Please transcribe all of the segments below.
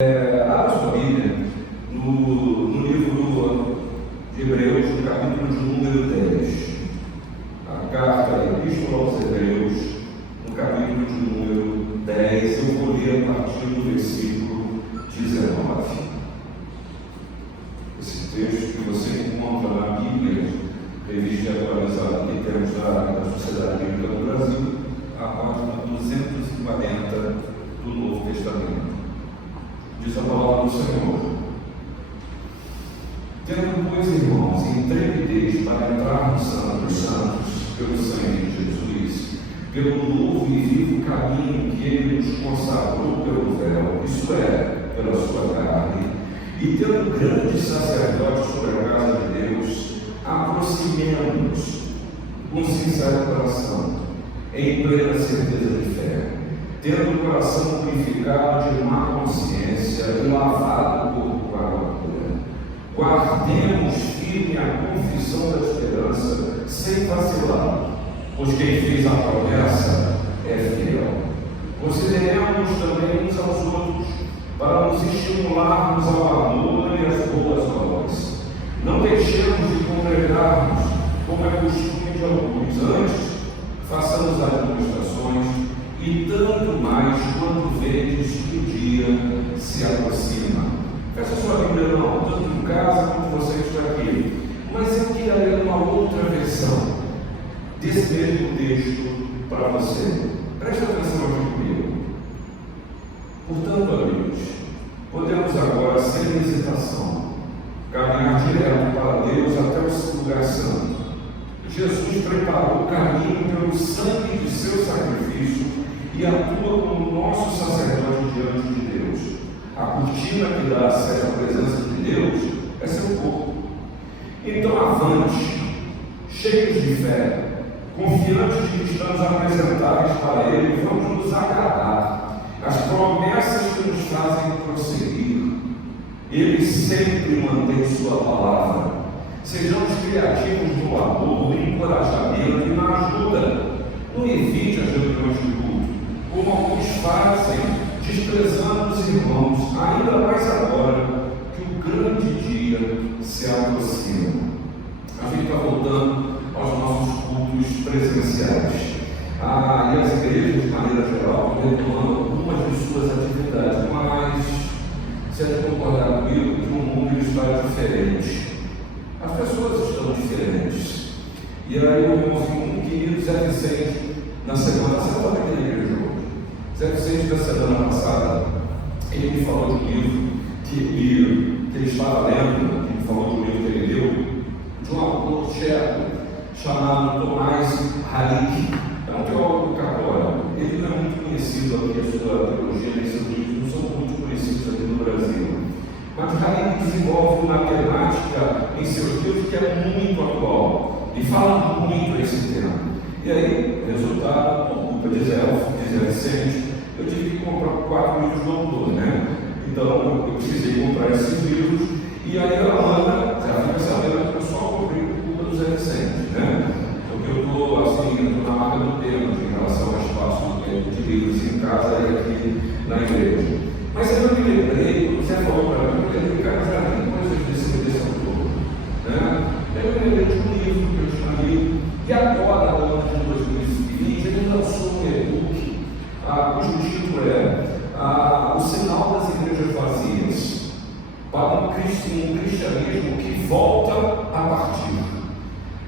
Abra sua Bíblia no livro de Hebreus, no capítulo de número 10. A carta da Epístola aos Hebreus, no capítulo de número 10. Eu vou ler a partir do versículo 19. Esse texto que você encontra na Bíblia, revista atualizada que temos da Sociedade Bíblica do Brasil, a página 240 do Novo Testamento. Diz a palavra do Senhor: tendo, pois, irmãos, intrepidez para entrar no Santo dos Santos, pelo sangue de Jesus, pelo novo e vivo caminho que Ele nos consagrou pelo véu, isto é, pela sua carne, e tendo grande sacerdote sobre a casa de Deus, aproximemo-nos com sincero coração, em plena certeza de fé, tendo o coração purificado de má consciência e lavado o corpo com água pura. Guardemos firme a confissão da esperança, sem vacilar, pois quem fez a promessa é fiel. Consideremos também uns aos outros, para nos estimularmos ao amor e às boas obras. Não deixemos de congregar-nos, como é costume de alguns. Antes, façamos administrações, e tanto mais quando vedes que o dia se aproxima. Fecha sua Bíblia, não, tanto em casa como você está aqui. Mas eu queria ler uma outra versão desse mesmo texto para você. Preste atenção aqui comigo. Portanto, amigos, podemos agora, sem hesitação, caminhar direto para Deus até o lugar santo. Jesus preparou o caminho pelo sangue de seu sacrifício e atua como nosso sacerdote diante de Deus. A cortina que dá acesso à presença de Deus é seu corpo. Então avante, cheios de fé, confiantes de que estamos apresentáveis para Ele, vamos nos agradar. As promessas que nos fazem prosseguir, Ele sempre mantém sua palavra. Sejamos criativos no amor, no encorajamento e na ajuda. Não evite as reuniões de culto, como alguns fazem, desprezando os irmãos, ainda mais agora que o grande dia se aproxima. A gente está voltando aos nossos cultos presenciais. E as igrejas, de maneira geral, estão retomando algumas de suas atividades, mas se você concordar comigo, que o mundo está diferente. As pessoas estão diferentes. E aí o irmãozinho querido Zé Vicente, na semana passada, daquela igreja hoje, Zé Vicente, da semana passada, ele me falou de um livro que ele estava lendo, ele falou de um livro que ele leu, de um autor tcheco chamado Tomás Halik. É um teólogo católico. Ele não é muito conhecido aqui, a sua teologia e seus livros não são muito conhecidos aqui no Brasil. Mas Halik desenvolve uma temática em seus livros que é muito atual e fala muito a esse tema. E aí, resultado, por culpa de Zé Vicente, eu tive que comprar 4 livros do autor, né? Então, eu precisei comprar esses livros, e aí a Amanda já fica sabendo que eu só comprei por culpa do Zé Vicente, né? Porque eu estou, assim, na marca do tema em relação ao espaço de livros em casa e aqui na igreja. Mas eu me lembrei, você falou para mim, eu lembrei, cara, já tem coisas desse autor, né? Eu me lembrei de um livro que eu tinha lido, e agora, no ano de 2020, ele lançou um e-book, cujo título é O Sinal das Igrejas Vazias, para um cristianismo que volta a partir.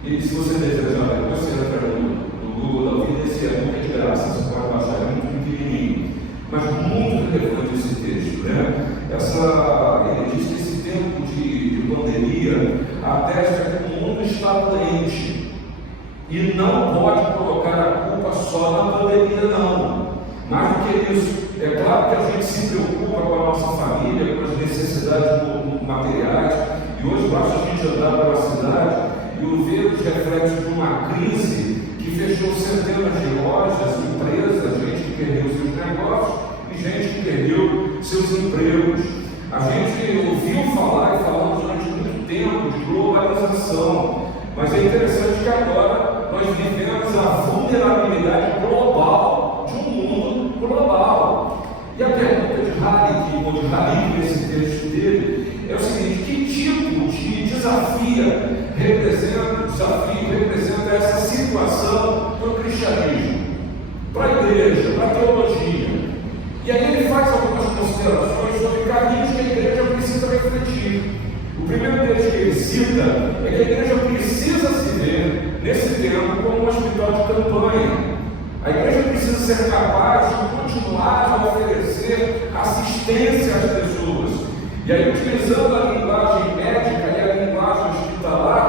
E se você desejar, depois você entra no Google da vida, esse e-book é de graça, você pode baixar, é muito pequenininho, mas muito relevante esse texto, né? Ele diz que esse tempo de pandemia atesta que o mundo está doente e não pode colocar a culpa só na pandemia, não. Mais do que isso, é claro que a gente se preocupa com a nossa família, com as necessidades materiais, e hoje basta a gente andar pela cidade e ver os reflexos de uma crise que fechou centenas de lojas, empresas, gente que perdeu seus negócios e gente que perdeu seus empregos. A gente ouviu falar e falamos durante muito tempo de globalização, mas é interessante que agora nós vivemos a vulnerabilidade global de um mundo global. E a pergunta de Halik, ou de Halik nesse texto dele, é o seguinte: que tipo de desafio representa essa situação para o cristianismo, para a igreja, para a teologia? E aí ele faz algumas considerações sobre caminhos que a igreja precisa refletir. O primeiro deles que ele cita é que a igreja precisa se ver nesse tempo como um hospital de campanha. A igreja precisa ser capaz de continuar a oferecer assistência às pessoas. E aí, utilizando a linguagem médica e a linguagem hospitalar,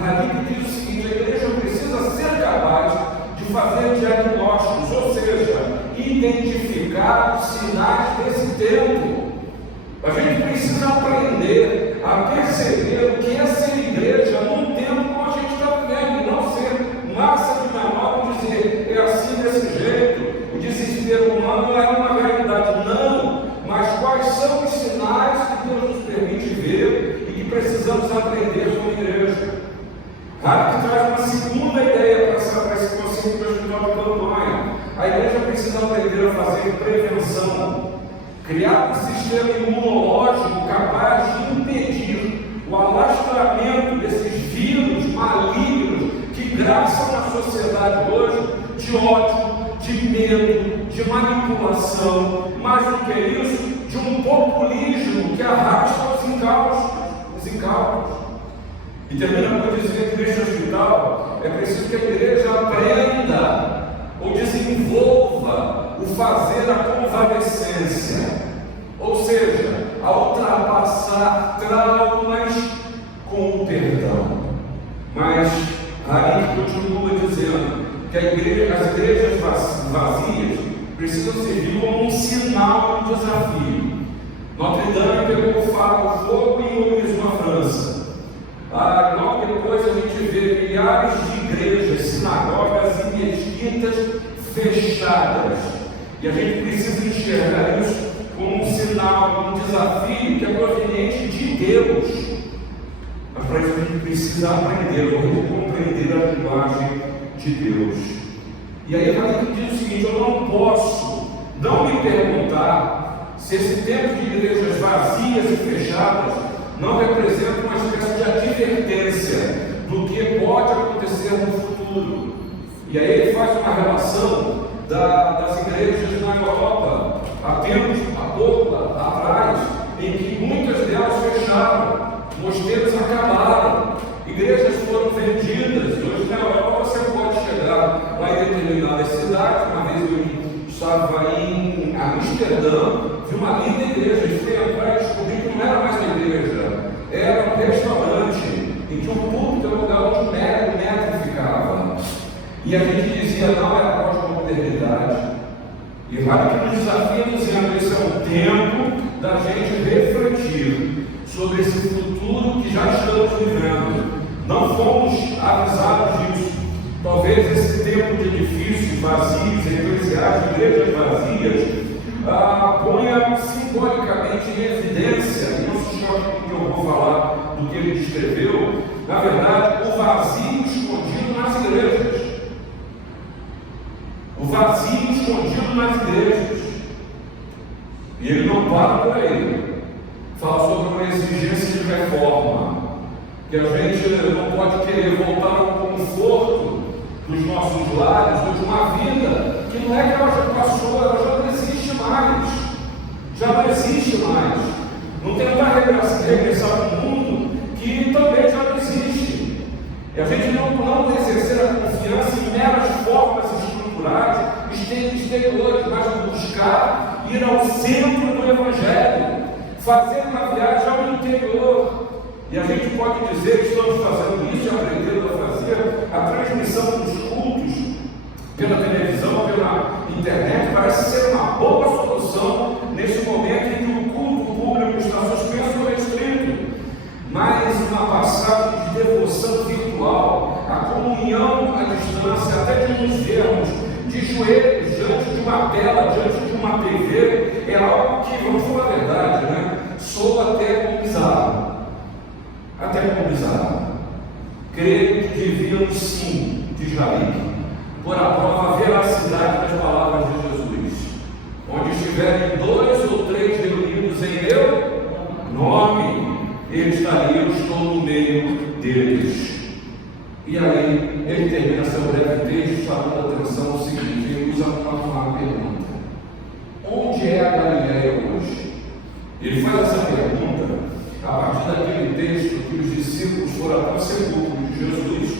Halik diz o seguinte: a igreja precisa ser capaz de fazer diagnósticos, ou seja, identificar os sinais desse tempo. A gente precisa aprender a perceber o que é ser igreja num tempo como a gente está vivendo, e não ser massa de manobra e dizer é assim desse jeito, o desespero humano não é uma realidade, não, mas quais são os sinais que Deus nos permite ver e que precisamos aprender como igreja. Halik traz uma segunda ideia para esse conceito do hospital de campanha. A igreja precisa aprender a fazer prevenção, criar um sistema imunológico capaz de impedir o alastramento desses vírus malignos que graçam na sociedade hoje de ódio, de medo, de manipulação, mais do que isso, de um populismo que arrasta os incautos. E termina por dizer que neste hospital é preciso que a igreja aprenda ou desenvolva o fazer a convalescência, ou seja, a ultrapassar traumas com o perdão. Mas Halik continua dizendo que as igrejas vazias precisam servir como um sinal de desafio. Notre Dame pegou fogo em Lourdes, na França. Logo depois a gente vê milhares de igrejas, sinagogas e mesquitas fechadas. E a gente precisa enxergar isso como um sinal, um desafio que é proveniente de Deus. Mas para isso a gente precisa aprender ou compreender a linguagem de Deus. E aí Halik diz o seguinte: eu não posso não me perguntar se esse tempo de igrejas vazias e fechadas não representa uma espécie de advertência do que pode acontecer no futuro. E aí ele faz uma relação das igrejas na Europa, há pouco atrás, em que muitas delas fecharam, mosteiros acabaram, igrejas foram vendidas. Hoje na Europa você pode chegar lá em determinadas cidades. Uma vez eu estava em Amsterdã, vi uma linda igreja, e fui entrar e descobri que não era mais uma igreja, era um restaurante, em que o púlpito era o lugar onde o metro ficava. E a gente dizia: não, era a pós-modernidade. E Halik nos desafia dizendo: esse é o tempo da gente refletir sobre esse futuro que já estamos vivendo. Não fomos avisados disso. Talvez esse tempo de edifícios vazios, eclesiais, igrejas vazias, ponha simbolicamente em evidência, e não se choque com o que eu vou falar do que ele descreveu, na verdade, o vazio escondido nas igrejas. O vazio escondido nas igrejas. E ele não para por aí. Fala sobre uma exigência de reforma, que a gente não pode querer voltar ao conforto dos nossos lares, ou de uma vida que não é que ela já passou, ela já não existe mais. Já não existe mais. Não tentar regressar para um mundo que também já não existe. E a gente não exercer a confiança em meras formas estruturais, exteriores, mas buscar ir ao centro do Evangelho, fazer uma viagem ao interior. E a gente pode dizer que estamos fazendo isso e aprendendo a fazer a transmissão dos cultos pela televisão, pela internet. Parece ser uma boa solução nesse momento em que o culto público está suspenso ou restrito. Mas uma passagem de devoção virtual, a comunhão à distância, até de nos vermos de joelhos diante de uma tela, diante de uma TV, é algo que, vamos falar a verdade, né? Soa até como bizarro. Até como bizarro. Creio que devíamos sim, diz Halik, pôr à prova a veracidade das palavras de Jesus. Onde estiverem 2 ou 3 ele está ali, eu estou no meio deles. E aí, ele termina seu breve texto chamando a atenção o seguinte: ele usa uma pergunta: onde é a Galileia hoje? Ele faz essa pergunta a partir daquele texto que os discípulos foram até o sepulcro de Jesus,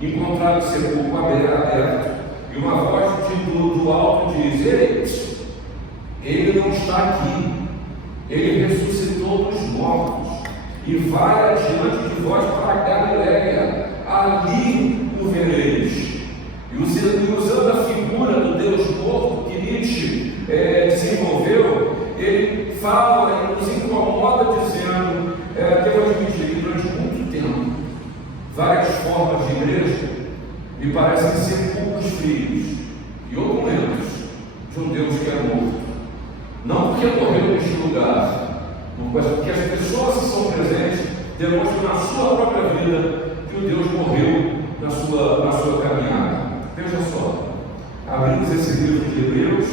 encontraram o sepulcro aberto, e uma voz do alto diz: ei, ele não está aqui, ele ressuscitou dos mortos, e vai adiante de vós para a Galileia, ali o vereis. E usando a figura do Deus morto que Nietzsche desenvolveu, ele fala e nos incomoda dizendo que eu admiti que durante muito tempo várias formas de igreja me parecem ser poucos frios e opulentos de um Deus que é morto. Não porque morreu neste lugar, mas porque as pessoas que são presentes demonstram na sua própria vida que o Deus morreu na sua caminhada. Veja só, abrimos esse livro de Hebreus,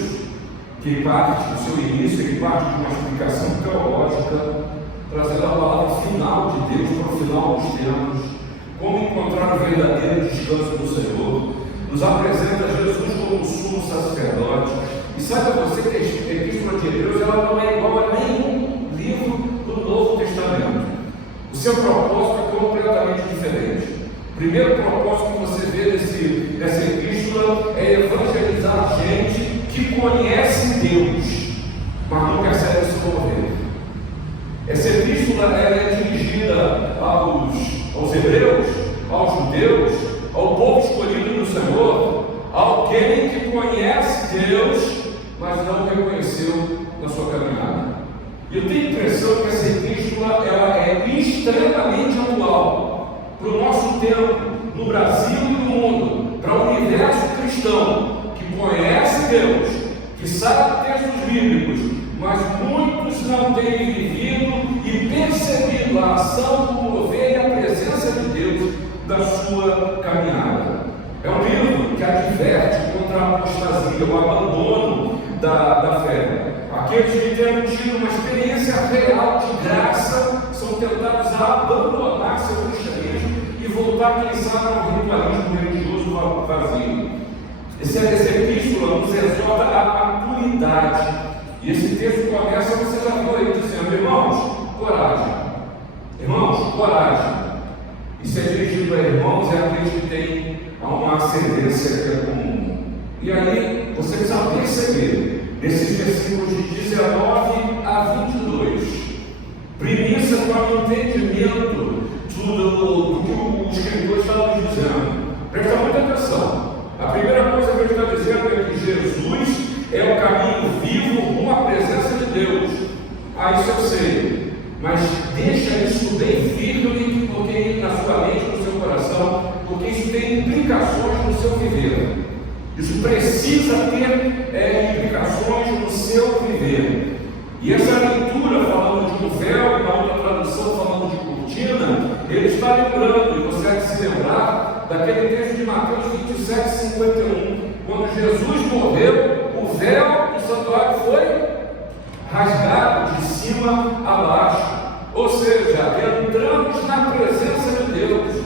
que parte do seu início, ele parte de uma explicação teológica, trazendo a palavra final de Deus para o final dos tempos, como encontrar o verdadeiro descanso do Senhor, nos apresenta Jesus como sumo sacerdote. E saiba você que a Epístola de Hebreus ela não é igual a nenhum livro do Novo Testamento. O seu propósito é completamente diferente. O primeiro propósito que você vê nessa epístola é evangelizar gente que conhece Deus, mas não percebe se mover. Essa epístola é dirigida aos hebreus, aos judeus, ao povo escolhido do Senhor, alguém que conhece Deus, mas não reconheceu na sua caminhada. E eu tenho a impressão que essa epístola ela é extremamente atual para o nosso tempo, no Brasil e no mundo, para o universo cristão, que conhece Deus, que sabe textos bíblicos, mas muitos não têm vivido e percebido a ação do mover e a presença de Deus da sua caminhada. É um livro que adverte contra a apostasia, o abandono da fé. Aqueles que tenham tido uma experiência real de graça são tentados a abandonar seu cristianismo e voltar, quem sabe, ao ritualismo religioso vazio. Essa epístola nos exorta à maturidade. E esse texto começa, você já viu aí, dizendo: irmãos, coragem. Irmãos, coragem. Isso é dirigido a irmãos e a aqueles que têm uma ascendência que é comum. E aí, você precisa perceber, nesses versículos de 19 a 22, premissa para o entendimento do que o escritor está nos dizendo. Presta muita atenção. A primeira coisa que ele está dizendo é que Jesus é o caminho vivo rumo à presença de Deus. Isso eu sei, mas deixa isso bem firme, porque na sua mente, no seu coração, porque isso tem implicações no seu viver. Isso precisa ter implicações no seu viver. E essa leitura, falando de um véu, na outra tradução falando de cortina, ele está lembrando, e você deve se lembrar, daquele texto de Mateus 27, 51, quando Jesus morreu, o véu do santuário foi rasgado de cima a baixo. Ou seja, entramos na presença de Deus.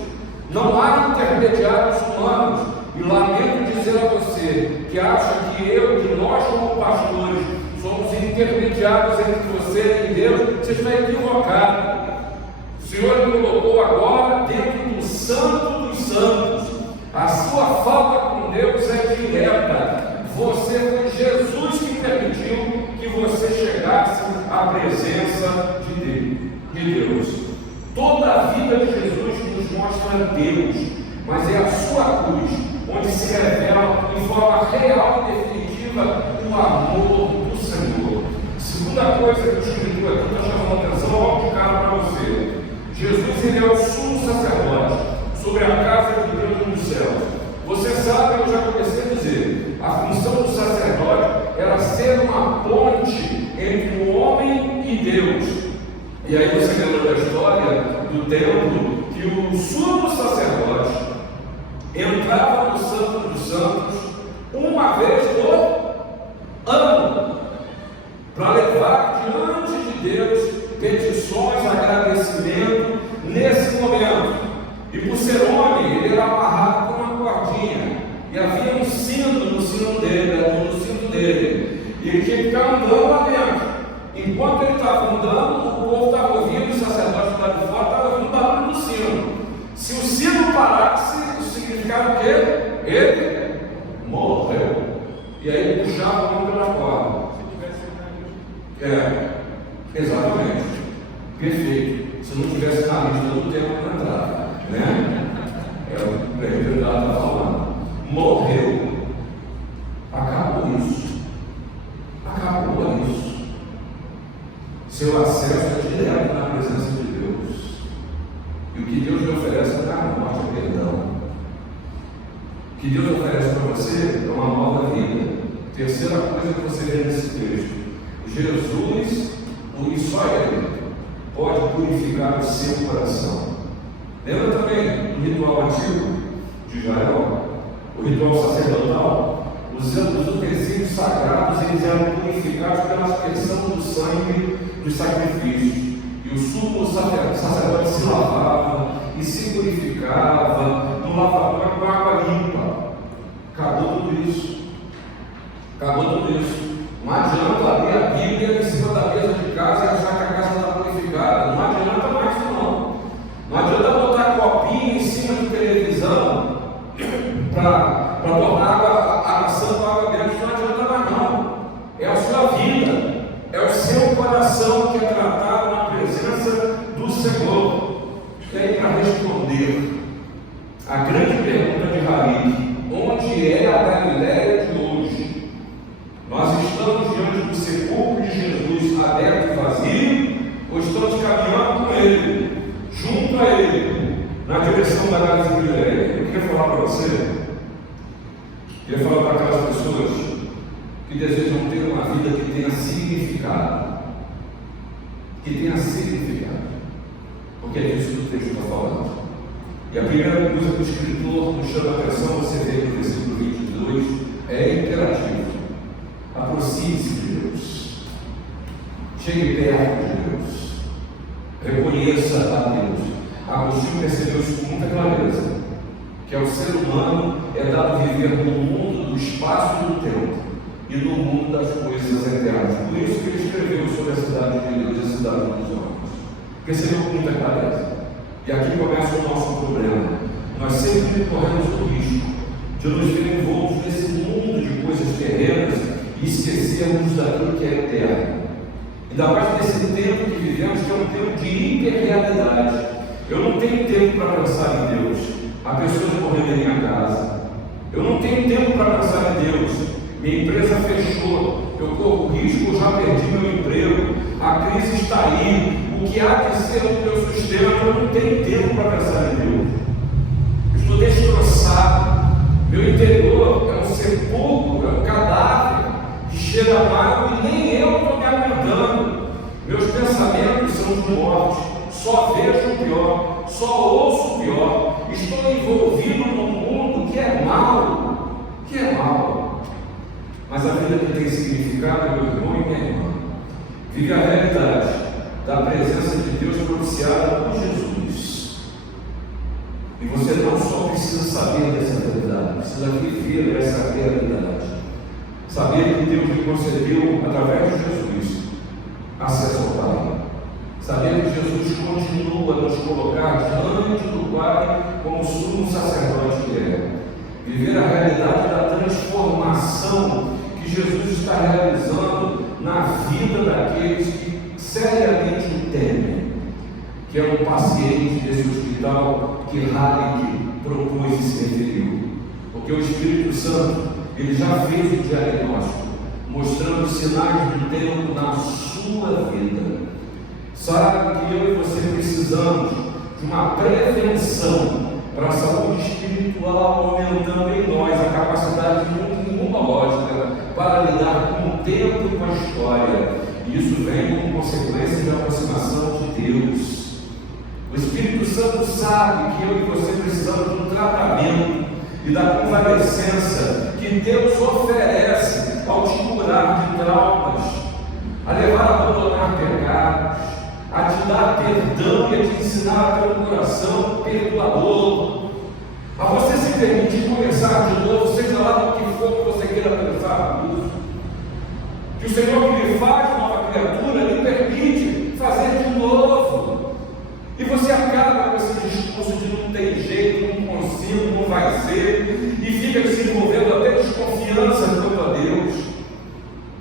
Não há intermediários humanos. E lamento dizer a você que acha que nós como pastores, somos intermediários entre você e Deus. Você está equivocado. O Senhor me colocou agora dentro do Santo dos Santos. A sua falta com Deus é direta. Foi Jesus que permitiu que você chegasse à presença de Deus. Toda a vida de Jesus nos mostra Deus, mas é a sua cruz onde se revela em forma real e definitiva o amor do Senhor. Segunda coisa que o escritor aqui está chamando a atenção, logo de cara para você: Jesus, ele é o sumo sacerdote sobre a casa de Deus nos céus. Você sabe, eu já comecei a dizer, a função do sacerdote era ser uma ponte entre o homem e Deus. E aí você lembra da história do templo, que o sumo sacerdote entrava no Santo dos Santos uma vez por ano, para levar diante de Deus petições, agradecimento nesse momento. E por ser homem, ele era amarrado com uma cordinha, e havia um cinto no cinto dele, e ele tinha que ficar andando lá dentro. Enquanto ele estava andando, o povo estava ouvindo, o sacerdote lá de fora estava ouvindo o barulho do sino. Se o sino parasse, o significado o quê? Ele morreu. E aí ele puxava o homem pela corda. Exatamente. Perfeito. Se não tivesse na lista do tempo para entrar, né? É o que o prefeito está falando. Morreu. Acabou isso. Acabou isso. Seu acesso é direto na presença de Deus. E o que Deus lhe oferece não é a morte, é perdão. O que Deus oferece para você é uma nova vida. Terceira coisa que você vê nesse texto: Jesus, e só Ele, pode purificar o seu coração. Lembra também do ritual antigo de Israel? O ritual sacerdotal? Os utensílios sagrados, eles eram purificados pela aspersão do sangue dos sacrifícios. E o sumo sacerdote se lavava e se purificava no lavador com água limpa. Acabou tudo isso. Acabou tudo isso. Não adianta abrir a Bíblia em cima da mesa de casa e achar que a casa está purificada. Não adianta mais isso não. Não adianta botar copinho em cima de televisão para tornar água santa, água benta. Isso não adianta mais não. É a sua vida. É o seu coração que é tratado na presença do Senhor. E aí, para responder a grande pergunta de Raí: onde é a Galileia de hoje? Nós estamos diante do sepulcro de Jesus aberto e vazio, ou estamos caminhando com Ele, junto a Ele, na direção da Galileia? Eu queria falar para você, queria falar para aquelas pessoas que desejam ter uma vida que tenha significado. Que tenha significado. Porque é disso que o texto está falando. E a primeira coisa que o escritor nos chama a atenção, você vê no versículo 22, é imperativo. Aproxime-se de Deus. Chegue perto de Deus. Reconheça a Deus. Agostinho percebeu isso com muita clareza, que ao ser humano é dado viver no mundo do espaço e do tempo, e no mundo das coisas eternas. Por isso que ele escreveu sobre a cidade de Deus e a cidade dos homens. Percebeu com muita clareza. E aqui começa o nosso problema. Nós sempre corremos o risco de nos ver envoltos nesse mundo de coisas terrenas e esquecermos daquilo que é eterno. Ainda mais nesse tempo que vivemos, que é um tempo de hiperrealidade. Eu não tenho tempo para pensar em Deus. Há pessoas morrendo em minha casa. Eu não tenho tempo para pensar em Deus. Minha empresa fechou, eu corro risco, eu já perdi meu emprego, a crise está aí, o que há de ser o meu sustento, eu não tenho tempo para pensar em Deus. Eu estou destroçado, meu interior é um sepulcro, é um cadáver que cheira mal e nem eu estou me aguentando. Meus pensamentos são de morte, só vejo o pior, só ouço o pior, estou envolvido num mundo que é mau, Mas a vida que tem significado, meu irmão e minha irmã, vive a realidade da presença de Deus propiciada por Jesus. E você não só precisa saber dessa realidade, precisa viver essa realidade. Saber que Deus lhe concedeu, através de Jesus, acesso ao Pai. Saber que Jesus continua a nos colocar diante do Pai como sumo sacerdote que é. Viver a realidade da transformação que Jesus está realizando na vida daqueles que seriamente o temem, que é um paciente desse hospital que Hayek propôs e se referiu. Porque o Espírito Santo, ele já fez o diagnóstico, mostrando sinais do tempo na sua vida. Sabe que eu e você precisamos de uma prevenção para a saúde espiritual, aumentando em nós a capacidade imunológica para lidar com o tempo e com a história. E isso vem como consequência da aproximação de Deus. O Espírito Santo sabe que eu e você precisamos de um tratamento e da convalescença que Deus oferece ao te curar de traumas, a levar a abandonar pecados, a te dar perdão e a te ensinar a ter um coração perdoador, a você se permitir começar de novo, seja lá do que for que você queira pensar por isso. Que o Senhor que lhe faz nova criatura lhe permite fazer de novo. E você acaba com esse discurso de não tem jeito, não consigo, não vai ser, e fica desenvolvendo até desconfiança quanto a Deus,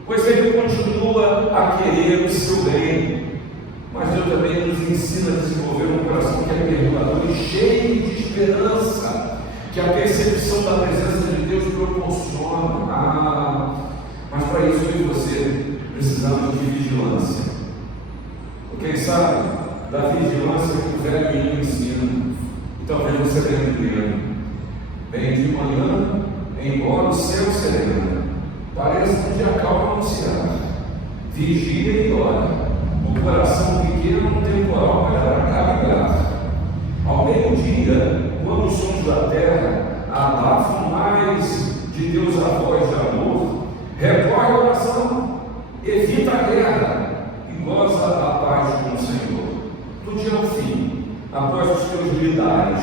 pois Ele continua a querer o seu bem. Mas Deus também nos ensina a desenvolver um coração que é perdoador e cheio de esperança, que a percepção da presença de Deus proporciona. Mas para isso eu e você precisamos de vigilância. Quem sabe da vigilância que o velho menino ensina, e talvez você lembre bem de manhã, embora o céu sereno pareça um dia calmo anunciado, vigia e ora. O coração pequeno temporal para alegrar. Ao meio-dia, quando os sons da terra abafam mais de Deus a voz de amor, recorre a oração, evita a guerra e goza a paz com o Senhor. Do dia ao fim, após os teus militares,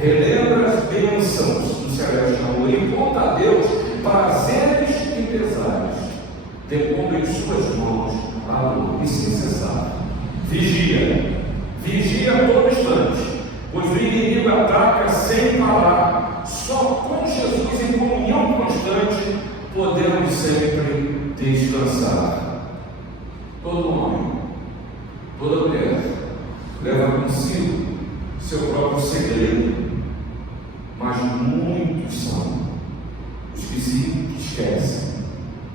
relembra as bênçãos do celeste amor e conta a Deus prazeres e pesares, depondo em suas mãos a dor e sem cessar. Vigia a todo instante, pois o inimigo ataca sem parar. Só com Jesus em comunhão constante podemos sempre descansar. Todo homem, toda mulher leva consigo seu próprio segredo, mas muitos são os que se esquecem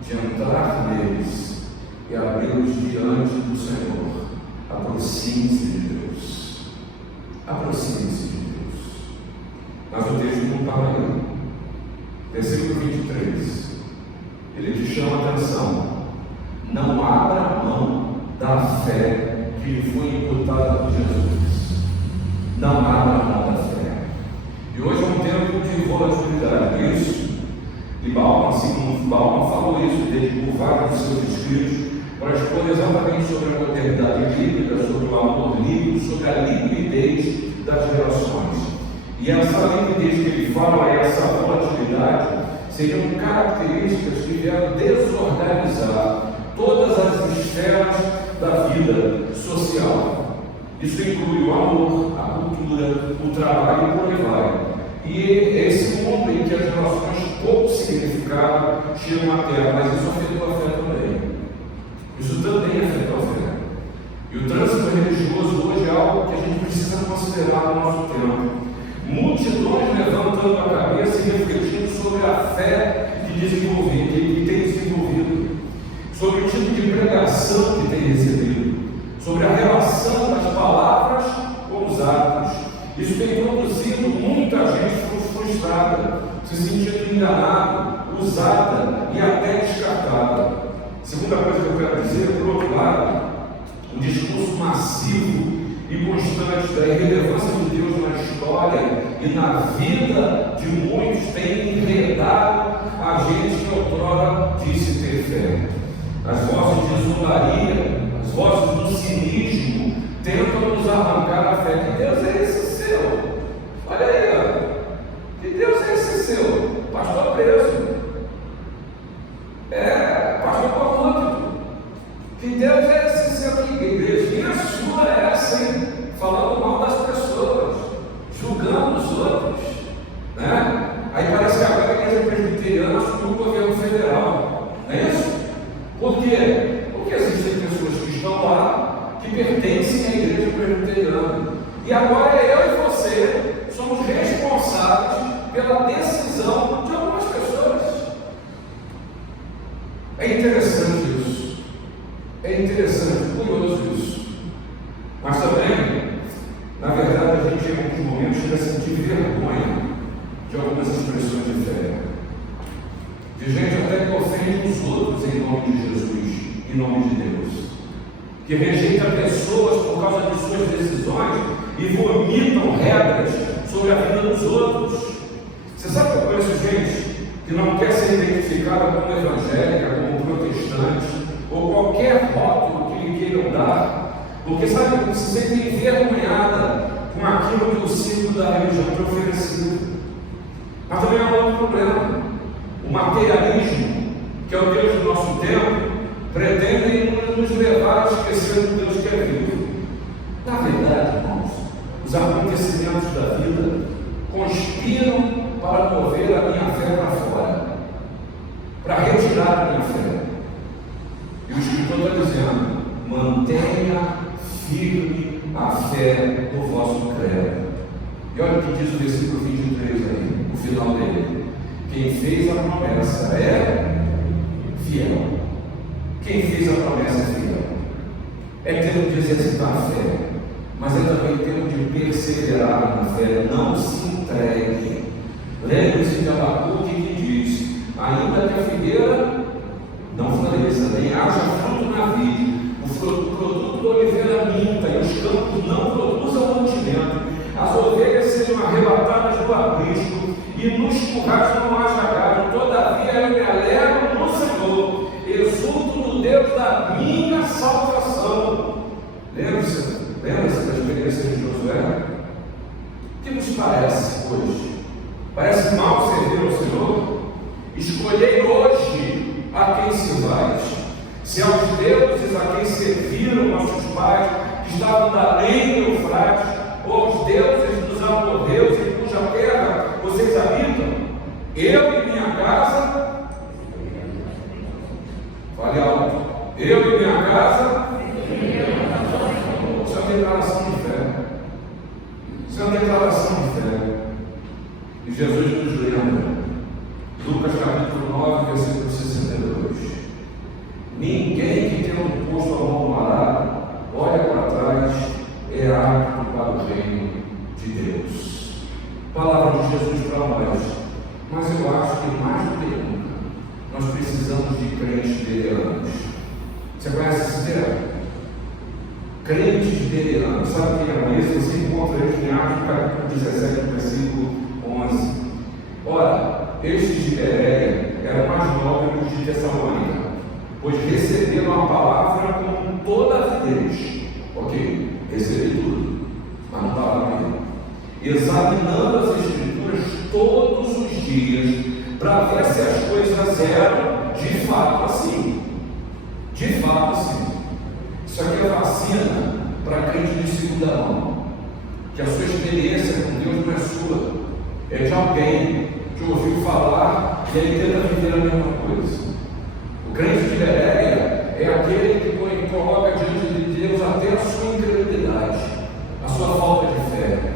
de entrar neles e abri-los diante do Senhor. Aproxime-se de Deus. Aproxime-se de Deus. Mas o texto não para aí. Versículo 23. Ele te chama a atenção. Não abra mão da fé que lhe foi imputada por Jesus. Não abra mão da fé. E hoje é um tempo de volatilidade. Isso. E Bauman falou isso, dedicou vários dos seus escritos para expor exatamente sobre a modernidade bíblica, sobre o amor livre, sobre a liquidez das relações. E essa liquidez que ele fala, essa volatilidade, seriam características que vieram desorganizar todas as esferas da vida social. Isso inclui o amor, a cultura, o trabalho e por aí vai. E esse mundo em que as relações pouco significado chegam à terra, mas isso afetou a fé também. Isso também afetou a fé. E o trânsito religioso hoje é algo que a gente precisa considerar no nosso tempo. Multidões levantando a cabeça e refletindo sobre a fé que tem desenvolvido, sobre o tipo de pregação que tem recebido, sobre a relação das palavras com os atos. Isso tem produzido muita gente frustrada, se sentindo enganada, usada e até descartada. Segunda coisa que eu quero dizer, por outro lado, um discurso massivo e constante da irrelevância de Deus na história e na vida de muitos tem enredado a gente que outrora disse ter fé. As vozes de zombaria, as vozes do cinismo tentam nos arrancar a fé. Que Deus é esse seu? Olha aí, que Deus é esse seu? Pastor preso. Pastor corrupto. Que Deus é esse seu aqui? Que igreja sua é essa, hein? Falando mal das pessoas, julgando os outros, né? Aí parece que agora a igreja presbiteriana assumiu o governo federal, não é isso? Por quê? Porque existem pessoas que estão lá, que pertencem à igreja presbiteriana, e agora eu e você somos responsáveis pela decisão de algumas pessoas. É interessante isso, é interessante, curioso isso, mas também, na verdade, a gente em alguns momentos chega a sentir vergonha de algumas expressões de fé, de gente até que ofende os outros em nome de Jesus, em nome de Deus, que rejeita pessoas por causa de suas decisões e vomitam regras sobre a vida dos outros. Você sabe que eu conheço gente que não quer ser identificada como evangélica, como protestante, ou qualquer rótulo que lhe queiram dar, Porque, sabe, se sente envergonhada com aquilo que o círculo da religião te ofereceu. Mas também há um outro problema. O materialismo, que é o Deus do nosso tempo, pretende nos levar a esquecer do Deus que é vivo. Na verdade, irmãos, os acontecimentos da vida conspiram para mover a minha fé para fora, para retirar a minha fé. E o escritor está dizendo: mantenha firme a fé do vosso credo. E olha o que diz o versículo 23 aí, o final dele: quem fez a promessa é fiel. Quem fez a promessa é fiel. É tempo de exercitar a fé, mas é também tempo de perseverar na fé. Não se entregue. Lembre-se de Abacuque que diz: ainda que a figueira não floresça, nem haja fruto na vide, o produto da oliveira minta e os campos não produzam mantimento, as ovelhas sejam arrebatadas do aprisco e nos currais não haja gado, todavia eu me alegro no Senhor, exulto no Deus da minha salvação. Lembra-se da experiência de Josué? O que nos parece hoje? Parece mal servir ao Senhor? Escolhei hoje a quem servais. Se aos deuses a quem serviram nossos pais, que estavam da além do Eufrates, ou aos deuses dos amorreus em cuja terra vocês habitam, eu e minha casa, fale alto, eu e minha casa, isso é uma declaração de fé. Isso é uma declaração de fé. E Jesus nos lembra, Lucas capítulo 9, versículo 62. Ninguém que tenha posto a mão no arado, olha para trás, é apto para o reino de Deus. Palavra de Jesus para nós. Mas eu acho que mais do que nunca, nós precisamos de crentes deliranos. Você conhece esse termo? Crentes deliranos. Sabe quem é esse? Você encontra eles em Atos capítulo 17, versículo 11. Ora, estes de Bereia eram mais nobres que os de Tessalônica, pois receberam a palavra com toda a avidez. Ok, recebi tudo, mas não estava bem. Examinando as Escrituras todos os dias, para ver se as coisas eram de fato assim. De fato assim. Isso aqui é vacina para crente de segunda mão, que a sua experiência com Deus não é sua, é de alguém que ouviu falar e ele tenta viver a mesma coisa. O crente de Bereia é aquele que coloca diante de Deus até a sua incredulidade, a sua falta de fé.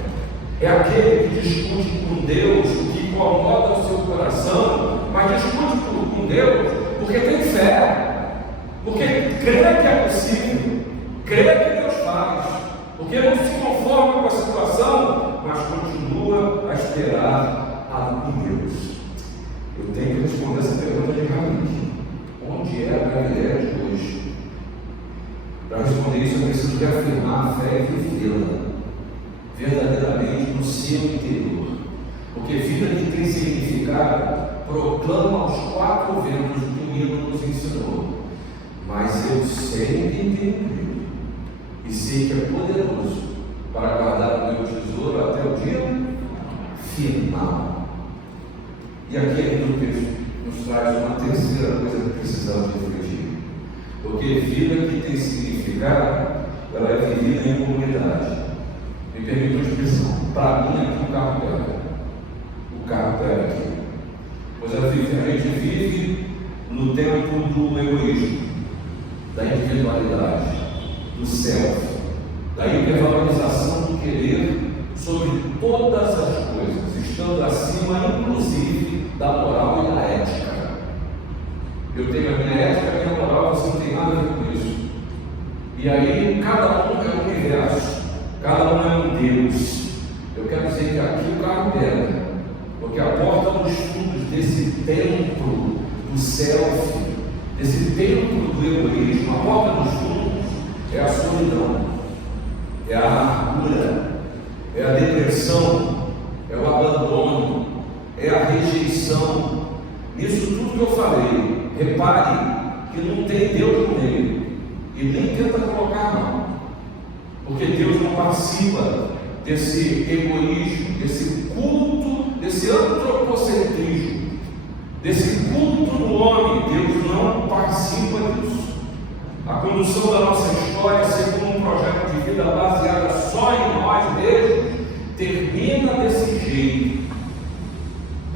É aquele que discute com Deus o que incomoda o seu coração, mas discute com Deus porque tem fé, porque crê que é possível, crê que Deus faz, porque não se conforma com a situação, mas continua a esperar em Deus. Eu tenho que responder essa pergunta de Rabi: onde é a Galileia de hoje? Para responder isso, eu preciso reafirmar a fé e vivê-la verdadeiramente no seu interior, porque vida que tem significado proclama aos quatro ventos o que o hino nos ensinou. Mas eu sei quem tem comigo e sei que é poderoso para guardar o meu tesouro até o dia final. E aqui o texto nos traz uma terceira coisa que precisamos refletir, porque vida que tem significado, ela é vivida em comunidade. Me permite uma expressão: para mim aqui o carro pega. O carro pega aqui. Pois a gente vive no tempo do egoísmo, da individualidade, do self, da hipervalorização do querer sobre todas as coisas, estando acima, inclusive, da moral e da ética. Eu tenho a minha ética, a minha moral, você não tem nada a ver com isso. E aí, cada um é um universo, cada um é um Deus. Eu quero dizer que aqui o carro pega, porque a porta dos fundos desse templo do self, desse templo do egoísmo, a porta dos fundos é a solidão, é a amargura, é a depressão, é o abandono, é a rejeição. Isso tudo que eu falei, repare que não tem Deus no meio, e nem tenta colocar não. Porque Deus não participa desse egoísmo, desse culto, desse antropocentrismo, desse culto do homem. Deus não participa disso. A condução da nossa história, segundo um projeto de vida baseado só em nós mesmos, termina desse jeito,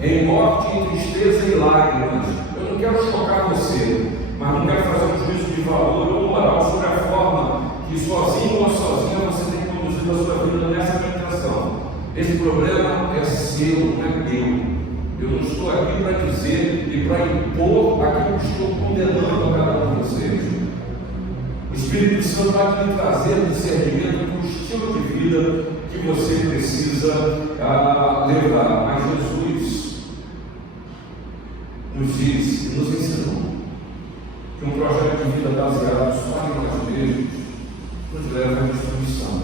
em morte, em tristeza e lágrimas. Eu não quero chocar você, mas não quero fazer um juízo de valor ou moral sobre a forma que sozinho ou sozinha você tem conduzido a sua vida nessa meditação. Esse problema é seu, não é meu. Eu não estou aqui para dizer e para impor aquilo que estou condenando a cada um de vocês. O Espírito Santo vai te trazer o discernimento do estilo de vida que você precisa levar. Mas Jesus nos disse, nos ensinou que um projeto de vida baseado só em nós mesmos nos leva à destruição.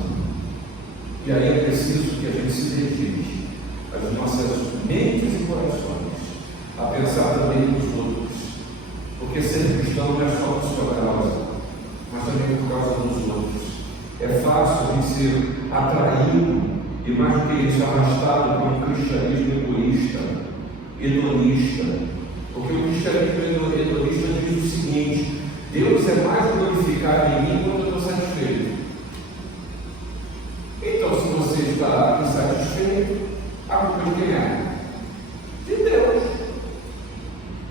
E aí é preciso que a gente se dedique às nossas mentes e corações a pensar também nos outros, porque ser cristão não é só por sua causa, mas também por causa dos outros. É fácil a gente ser atraído e, mais do que isso, arrastado por um cristianismo egoísta, hedonista, porque o cristianismo hedonista diz o seguinte: Deus é mais glorificado em mim quando eu estou satisfeito. Então, se você está insatisfeito, a culpa de quem é? De Deus.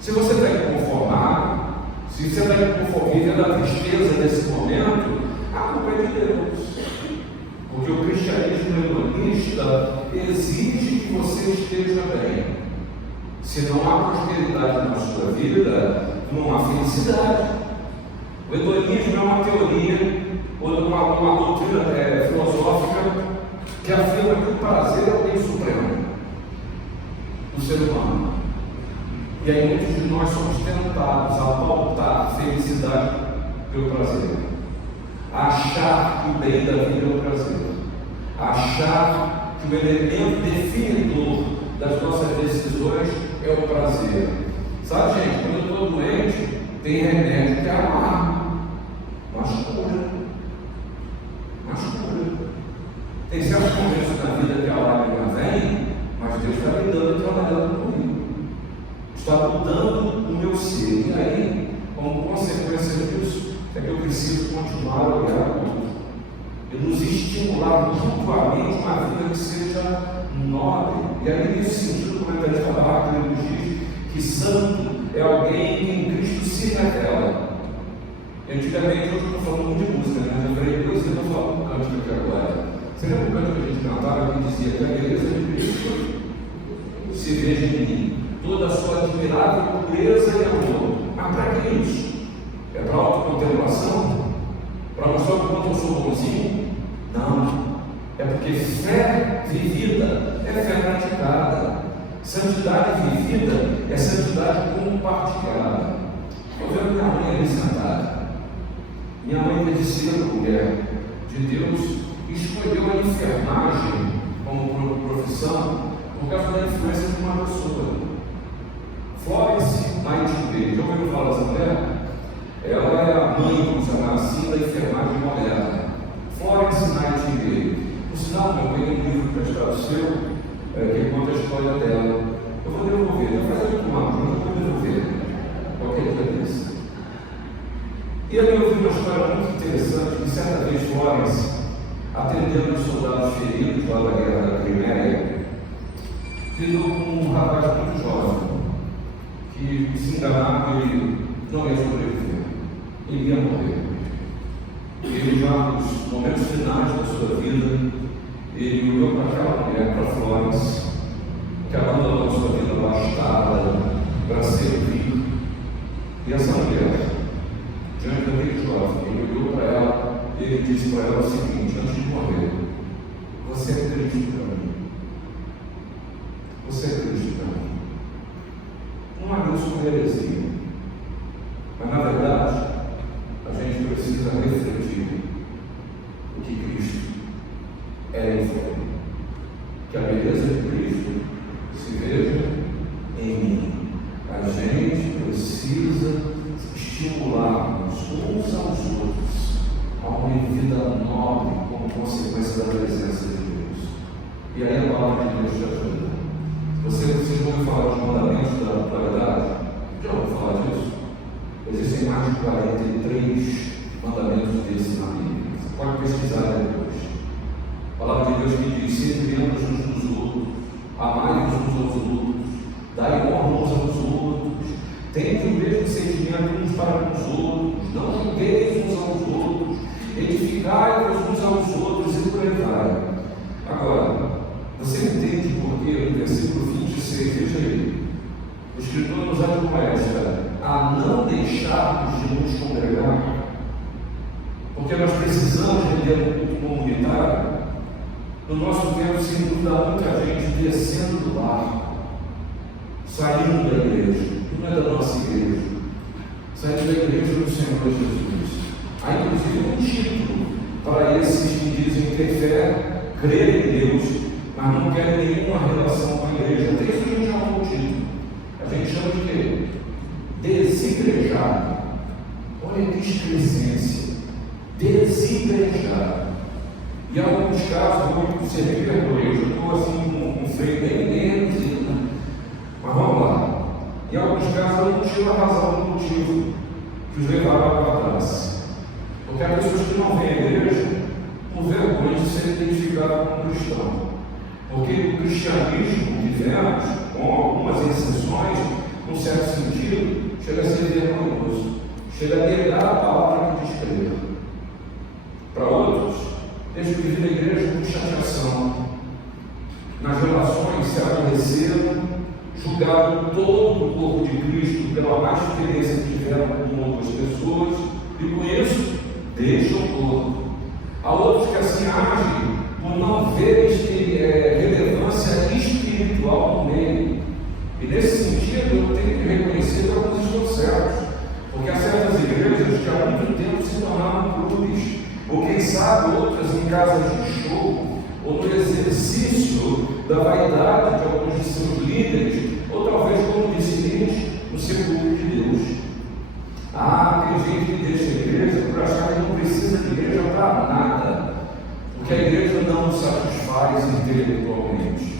Se você está inconformado, se você está inconformado da tristeza nesse momento, a culpa é de Deus. Porque o cristianismo hedonista exige que você esteja bem. Se não há prosperidade na sua vida, não há felicidade. O hedonismo é uma teoria ou uma doutrina filosófica que afirma que o prazer é o bem supremo do ser humano. E aí muitos de nós somos tentados a pautar felicidade pelo prazer, a achar que o bem da vida é o prazer, a achar que o elemento definidor das nossas decisões é o prazer. Sabe, gente, quando eu estou doente, tem remédio que é amargo, mas cura. Tem certos momentos na vida que a lágrima vem, mas Deus está me dando e trabalhando comigo, está mudando o meu ser. E aí, como consequência disso, é que eu preciso continuar a olhar para o outro e nos estimular mutuamente uma vida que seja nobre. E aí, nesse sentido, o comentarista Barclay nos diz que santo é alguém que em Cristo se revela. Antigamente, hoje eu estou falando muito de música, né? Eu falei, eu estou falando um cântico aqui agora. Você lembra o cântico que a gente cantava que dizia que a beleza de Cristo se veja em mim, toda a sua admirável pureza e amor. Mas para que isso? É para autocontemplação? Para mostrar o quanto eu sou bonzinho? Não. É porque fé vivida é fé praticada. Santidade vivida é santidade compartilhada. Eu vejo minha mãe ali sentada. Minha mãe, desde cedo, mulher de Deus, escolheu a enfermagem como profissão por causa da influência de uma pessoa. Florence Nightingale. Já ouviu falar dessa mulher? Ela é a mãe, vamos chamar assim, da enfermagem moderna. Florence Nightingale. Por sinal, eu peguei um livro emprestado seu, que conta a história dela. Eu vou devolver, já faz 8 anos, mas eu vou devolver qualquer dia desse. E ali eu vi uma história muito interessante, que certa vez Florence, atendendo os soldados feridos lá da guerra da Crimeia, lidou com um rapaz muito jovem, que se enganava, ele não ia sobreviver, ele ia morrer. Ele já nos momentos finais da sua vida, ele olhou para aquela mulher, para Florence, que abandonou sua vida bastada para servir. E essa mulher, diante daquele jovem, ele olhou para ela e ele disse para ela o seguinte, antes de morrer: você é Cristo para mim. Você é Cristo para mim. Não há isso como heresia. Mas na verdade, a gente precisa refletir o que Cristo é em fé. Que a beleza de Cristo se veja em mim. A gente precisa estimular uns aos outros a uma vida nobre, como consequência da presença de Deus. E aí a palavra de Deus te ajuda. Você já ouviu falar dos mandamentos da atualidade? Já ouviu falar disso? Existem mais de 43 mandamentos desses na Bíblia. Você pode pesquisar depois. A palavra de Deus que diz: serviremos uns dos outros, amai-vos uns aos outros, dai honra uns aos outros, tende o mesmo sentimento uns para com os outros, não julgueis uns aos outros, edificai-vos uns aos outros e por aí vai. Agora, você entende por que no versículo 26, veja aí, o escritor nos admoesta a não deixarmos de nos congregar, porque nós precisamos render um culto comunitário. No nosso tempo, sem dúvida, muita gente descendo do barco, saindo da igreja, que não é da nossa igreja, saindo da igreja do Senhor Jesus. Há inclusive um título para esses que dizem ter fé, crer em Deus, mas não querem nenhuma relação com a igreja. Até isso a gente já não título. A gente chama de quê? Desigrejado. Olha que excrescência. Desigrejado. E em alguns casos, muito servir a igreja. Eu estou assim com freio bem dentro, né? Mas vamos lá. Em alguns casos, eu não tiro a razão do motivo que os levaram à apartância. Porque há pessoas que não vêm à igreja por vergonha de ser identificado como cristão. Porque o cristianismo que vivemos, com algumas exceções, num certo sentido, chega a ser vergonhoso, chega a negar a palavra que diz crer. Para outros, eles vivem na igreja com chateação. Nas relações se aborreceram, julgaram todo o corpo de Cristo pela má experiência que tiveram com outras pessoas, e com isso deixam o corpo. Há outros que assim agem por não ver relevância espiritual no meio. E nesse sentido eu tenho que reconhecer que alguns estão certos, porque há certas igrejas que há muito tempo se tornaram clubes, ou quem sabe outras em casas de show, ou no exercício da vaidade de alguns de seus líderes, ou talvez, como disse Nietzsche, no sepulcro de Deus. Tem gente que deixa a igreja por achar que não precisa de igreja para nada, porque a igreja não nos satisfaz intelectualmente.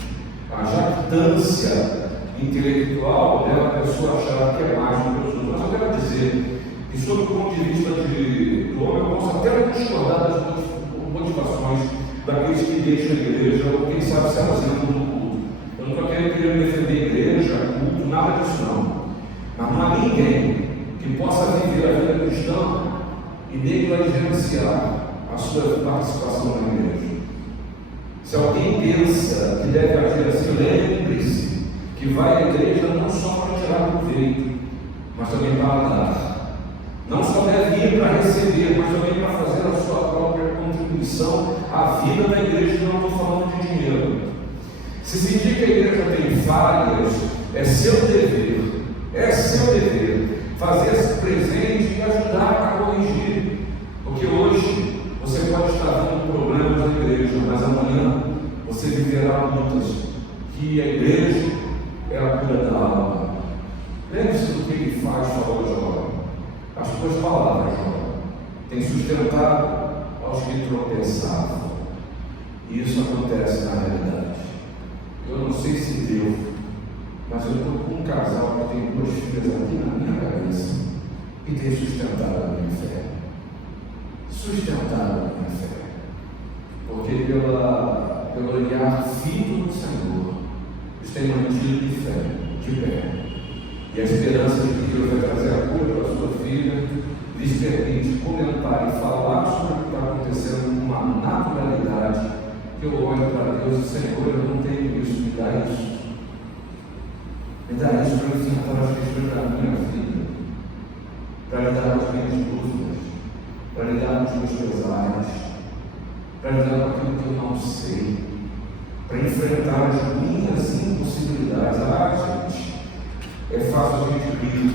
A jactância intelectual leva a pessoa a achar que é mais do que os outros. Mas eu quero dizer que, sob o ponto de vista do homem, eu posso até discordar das motivações daqueles que deixam a igreja, ou quem sabe se ausentando do culto. Eu não estou querendo defender a igreja, culto, nada disso não. Mas não há ninguém que possa viver a vida cristã e negligenciar a sua participação na igreja. Se alguém pensa que deve agir assim, lembre-se que vai à igreja não só para tirar proveito, mas também para dar. Não só deve ir para receber, mas também para fazer a sua própria contribuição à vida da igreja. Não estou falando de dinheiro. Se sentir que a igreja tem falhas, é seu dever, fazer-se presente e ajudar a corrigir. Porque hoje você pode estar vendo problemas na igreja, mas amanhã você viverá lutas, que a igreja é a cura da alma. Lembre-se do que ele faz, falou Jó. As tuas palavras, Jó, têm sustentado aos que tropeçavam. E isso acontece na realidade. Eu não sei se deu, mas eu estou com um casal que tem 2 filhas aqui na minha cabeça e tem sustentado a minha fé. Porque pelo olhar vivo do Senhor, os tem mantido de fé, de pé. E a esperança de que Deus vai trazer a cura para a sua filha lhes permite comentar e falar sobre o que está acontecendo com uma naturalidade que eu olho para Deus e, Senhor, eu não tenho isso, me dá isso. Me dá isso para enfrentar as questões da minha vida, para lidar com as minhas dúvidas, para lidar com os meus pesares, para lidar com aquilo que eu não sei, para enfrentar as minhas impossibilidades. Gente, é fácil a gente rir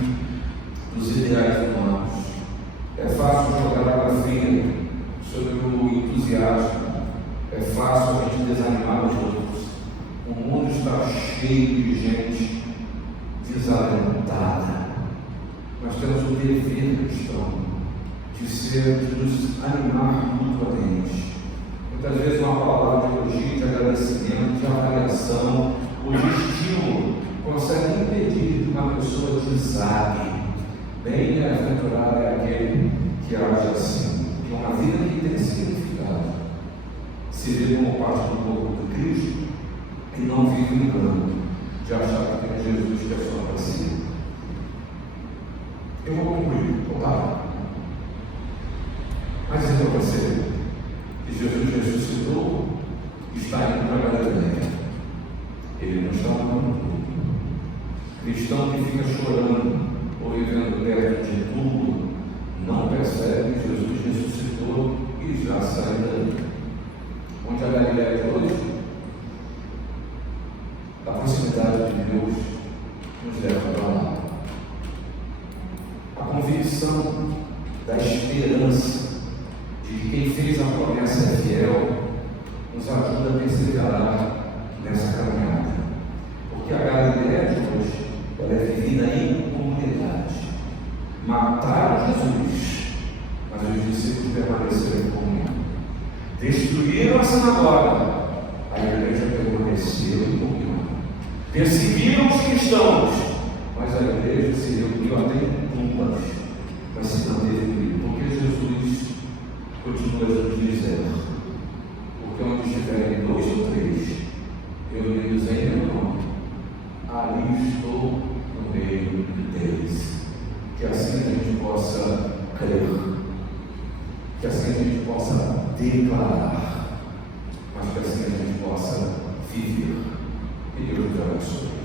dos ideais humanos, é fácil jogar para frente sobre o entusiasmo, é fácil a gente desanimar os outros. O mundo está cheio de gente desalentada. Nós temos o dever cristão de nos animar mutuamente, Muitas vezes uma palavra de elogio, de agradecimento, de avaliação ou de estímulo consegue impedir que uma pessoa desague. Bem-aventurado é aquele que age assim, de uma vida que tem significado, se vê como parte do corpo de Cristo e não vive engano de achar que tem Jesus que é só para si. Eu vou concluir, tá? Mas então você, que Jesus ressuscitou, está indo para a Galileia. Ele não está no mundo. Cristão que fica chorando ou vivendo perto de tudo, não percebe que Jesus ressuscitou e já sai dali. Onde a Galileia de hoje? A proximidade de Deus nos leva para lá. A convicção da esperança de que quem fez a promessa é fiel nos ajuda a perseverar nessa caminhada. Porque a Galileia de hoje ela é vivida em comunidade. Mataram Jesus, mas os discípulos permaneceram em comunhão. Destruíram a sinagoga, a igreja permaneceu em comunhão. Perseguiram os cristãos, mas a igreja se reuniu até em tumbas, mas se manteve unido. Porque Jesus continua nos dizendo: porque onde estiverem 2 ou 3 reunidos em meu nome, ali estou no meio deles. Que assim a gente possa crer, que assim a gente possa declarar, mas que assim a gente possa viver. E Deus nos abençoe.